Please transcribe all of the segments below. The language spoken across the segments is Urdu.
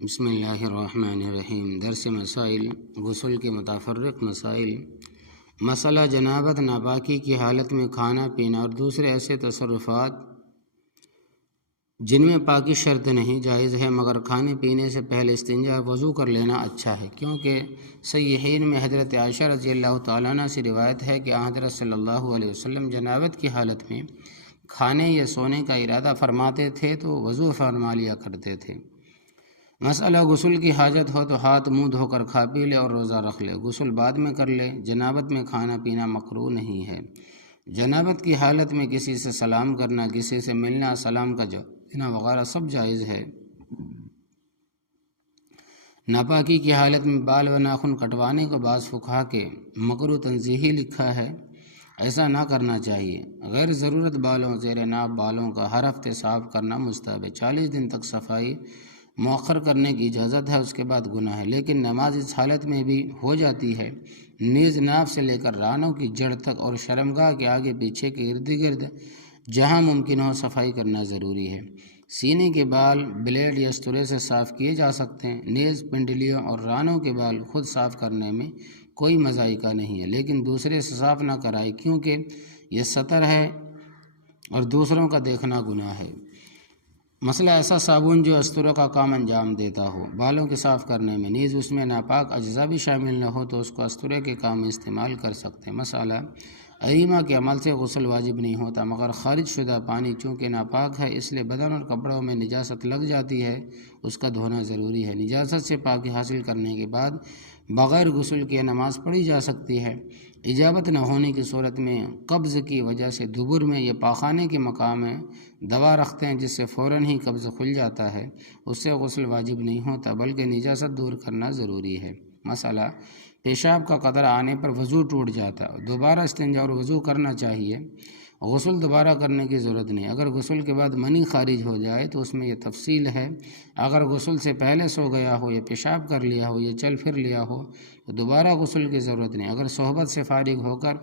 بسم اللہ الرحمن الرحیم۔ درس مسائل غسل کے متفرق مسائل۔ مسئلہ جنابت ناپاکی کی حالت میں کھانا پینا اور دوسرے ایسے تصرفات جن میں پاکی شرط نہیں جائز ہے، مگر کھانے پینے سے پہلے استنجا وضو کر لینا اچھا ہے، کیونکہ صحیحین میں حضرت عائشہ رضی اللہ تعالیٰ عنہ سے روایت ہے کہ حضرت صلی اللہ علیہ وسلم جنابت کی حالت میں کھانے یا سونے کا ارادہ فرماتے تھے تو وضو فرما لیا کرتے تھے۔ مسئلہ غسل کی حاجت ہو تو ہاتھ منہ دھو کر کھا پی لے اور روزہ رکھ لے، غسل بعد میں کر لے۔ جنابت میں کھانا پینا مکروہ نہیں ہے۔ جنابت کی حالت میں کسی سے سلام کرنا، کسی سے ملنا، سلام کا جواب دینا وغیرہ سب جائز ہے۔ ناپاکی کی حالت میں بال و ناخن کٹوانے کو بعض فقہا کے مکروہ تنزیہی لکھا ہے، ایسا نہ کرنا چاہیے۔ غیر ضرورت بالوں، زیر ناف بالوں کا ہر ہفتے صاف کرنا مستحب ہے۔ 40 دن تک صفائی مؤخر کرنے کی اجازت ہے، اس کے بعد گناہ ہے، لیکن نماز اس حالت میں بھی ہو جاتی ہے۔ نیز ناف سے لے کر رانوں کی جڑ تک اور شرمگاہ کے آگے پیچھے کے ارد گرد جہاں ممکن ہو صفائی کرنا ضروری ہے۔ سینے کے بال بلیڈ یا استورے سے صاف کیے جا سکتے ہیں۔ نیز پنڈلیوں اور رانوں کے بال خود صاف کرنے میں کوئی مذائقہ نہیں ہے، لیکن دوسرے سے صاف نہ کرائے، کیونکہ یہ سطر ہے اور دوسروں کا دیکھنا گناہ ہے۔ مسئلہ ایسا صابن جو استوروں کا کام انجام دیتا ہو بالوں کے صاف کرنے میں، نیز اس میں ناپاک اجزاء بھی شامل نہ ہو تو اس کو استورے کے کام میں استعمال کر سکتے ہیں۔ مسئلہ ائمہ کے عمل سے غسل واجب نہیں ہوتا، مگر خارج شدہ پانی چونکہ ناپاک ہے اس لیے بدن اور کپڑوں میں نجاست لگ جاتی ہے، اس کا دھونا ضروری ہے۔ نجاست سے پاکی حاصل کرنے کے بعد بغیر غسل کے نماز پڑھی جا سکتی ہے۔ اجابت نہ ہونے کی صورت میں قبض کی وجہ سے دبر میں یا پاخانے کے مقام میں دوا رکھتے ہیں، جس سے فوراً ہی قبض کھل جاتا ہے، اس سے غسل واجب نہیں ہوتا بلکہ نجاست دور کرنا ضروری ہے۔ مسئلہ پیشاب کا قطرہ آنے پر وضو ٹوٹ جاتا ہے، دوبارہ استنجا اور وضو کرنا چاہیے، غسل دوبارہ کرنے کی ضرورت نہیں۔ اگر غسل کے بعد منی خارج ہو جائے تو اس میں یہ تفصیل ہے، اگر غسل سے پہلے سو گیا ہو یا پیشاب کر لیا ہو یا چل پھر لیا ہو تو دوبارہ غسل کی ضرورت نہیں۔ اگر صحبت سے فارغ ہو کر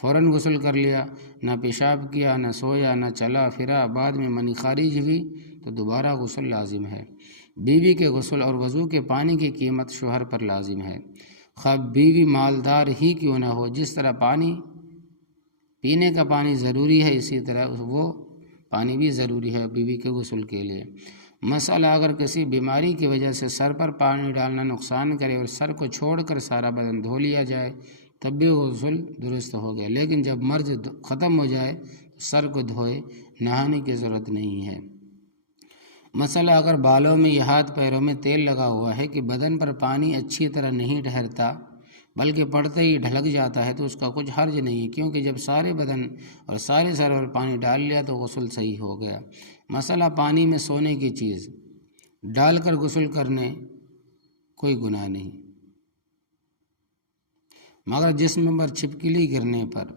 فوراً غسل کر لیا، نہ پیشاب کیا، نہ سویا، نہ چلا پھرا، بعد میں منی خارج ہوئی تو دوبارہ غسل لازم ہے۔ بیوی کے غسل اور وضو کے پانی کی قیمت شوہر پر لازم ہے، خواہ بیوی مالدار ہی کیوں نہ ہو۔ جس طرح پانی پینے کا پانی ضروری ہے، اسی طرح وہ پانی بھی ضروری ہے بیوی کے غسل کے لیے۔ مسئلہ اگر کسی بیماری کی وجہ سے سر پر پانی ڈالنا نقصان کرے اور سر کو چھوڑ کر سارا بدن دھو لیا جائے تب بھی غسل درست ہو گیا، لیکن جب مرض ختم ہو جائے تو سر کو دھوئے، نہانے کی ضرورت نہیں ہے۔ مسئلہ اگر بالوں میں یا ہاتھ پیروں میں تیل لگا ہوا ہے کہ بدن پر پانی اچھی طرح نہیں ٹھہرتا بلکہ پڑتے ہی ڈھلک جاتا ہے تو اس کا کچھ حرج نہیں، کیونکہ جب سارے بدن اور سارے سر پر پانی ڈال لیا تو غسل صحیح ہو گیا۔ مسئلہ پانی میں سونے کی چیز ڈال کر غسل کرنے کوئی گناہ نہیں، مگر جسم پر چھپکلی گرنے پر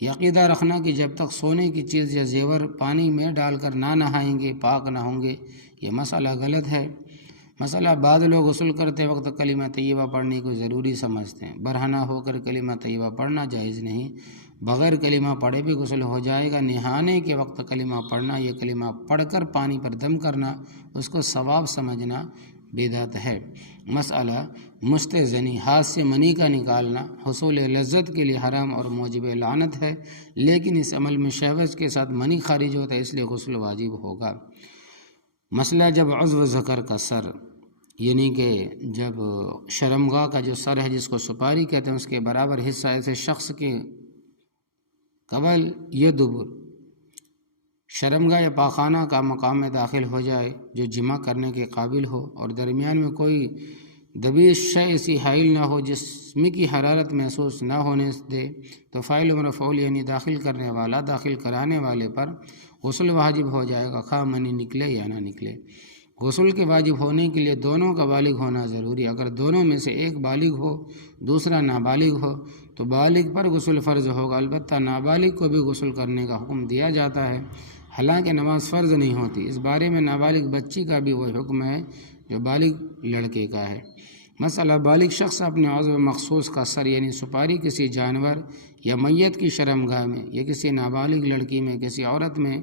یہ عقیدہ رکھنا کہ جب تک سونے کی چیز یا زیور پانی میں ڈال کر نہ نہائیں گے پاک نہ ہوں گے، یہ مسئلہ غلط ہے۔ مسئلہ بعض لوگ غسل کرتے وقت کلمہ طیبہ پڑھنے کو ضروری سمجھتے ہیں، برہنہ ہو کر کلمہ طیبہ پڑھنا جائز نہیں، بغیر کلمہ پڑھے بھی غسل ہو جائے گا۔ نہانے کے وقت کلمہ پڑھنا یا کلمہ پڑھ کر پانی پر دم کرنا، اس کو ثواب سمجھنا بدعت ہے۔ مسئلہ مستزنی ہاتھ سے منی کا نکالنا حصول لذت کے لیے حرام اور موجب لعنت ہے، لیکن اس عمل میں شہوت کے ساتھ منی خارج ہوتا ہے، اس لیے غسل واجب ہوگا۔ مسئلہ جب عضو ذکر کا سر یعنی کہ جب شرمگاہ کا جو سر ہے جس کو سپاری کہتے ہیں اس کے برابر حصہ ایسے شخص کے قبل یہ دبر شرمگاہ یا پاخانہ کا مقام میں داخل ہو جائے جو جمع کرنے کے قابل ہو اور درمیان میں کوئی دبیش شے ایسی حائل نہ ہو جسم کی حرارت محسوس نہ ہونے دے تو فاعل و مفعول یعنی داخل کرنے والا داخل کرانے والے پر غسل واجب ہو جائے گا، خواہ منی نکلے یا نہ نکلے۔ غسل کے واجب ہونے کے لیے دونوں کا بالغ ہونا ضروری، اگر دونوں میں سے ایک بالغ ہو دوسرا نابالغ ہو تو بالغ پر غسل فرض ہوگا، البتہ نابالغ کو بھی غسل کرنے کا حکم دیا جاتا ہے، حالانکہ نماز فرض نہیں ہوتی۔ اس بارے میں نابالغ بچی کا بھی وہ حکم ہے جو بالغ لڑکے کا ہے۔ مسئلہ بالغ شخص اپنے عضو مخصوص کا سر یعنی سپاری کسی جانور یا میت کی شرمگاہ میں یا کسی نابالغ لڑکی میں کسی عورت میں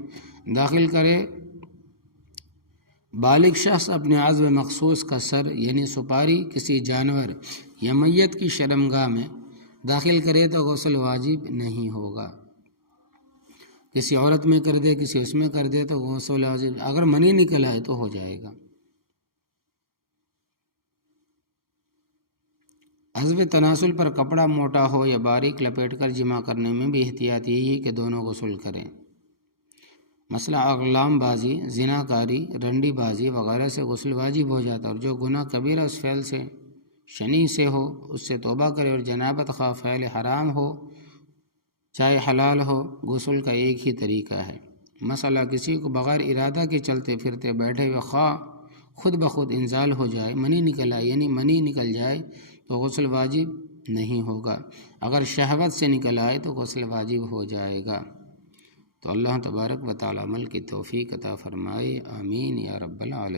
داخل کرے بالغ شخص اپنے عضو مخصوص کا سر یعنی سپاری کسی جانور یا میت کی شرمگاہ میں داخل کرے تو غسل واجب نہیں ہوگا۔ کسی عورت میں کر دے، کسی اس میں کر دے تو غسل واجب، اگر منی نکل آئے تو ہو جائے گا۔ عضو تناسل پر کپڑا موٹا ہو یا باریک لپیٹ کر جمع کرنے میں بھی احتیاط یہی ہے کہ دونوں غسل کریں۔ مسئلہ اغلام بازی، زنا کاری، رنڈی بازی وغیرہ سے غسل واجب ہو جاتا ہے، اور جو گناہ کبیرہ اس فعل سے شنی سے ہو اس سے توبہ کرے، اور جنابت خواہ فعل حرام ہو چاہے حلال ہو، غسل کا ایک ہی طریقہ ہے۔ مسئلہ کسی کو بغیر ارادہ کے چلتے پھرتے بیٹھے ہوئے خواہ خود بخود انزال ہو جائے، منی نکل آئے یعنی منی نکل جائے تو غسل واجب نہیں ہوگا، اگر شہوت سے نکل آئے تو غسل واجب ہو جائے گا۔ تو اللہ تبارک و تعالی عمل کی توفیق عطا فرمائے، آمین یا رب العالمین۔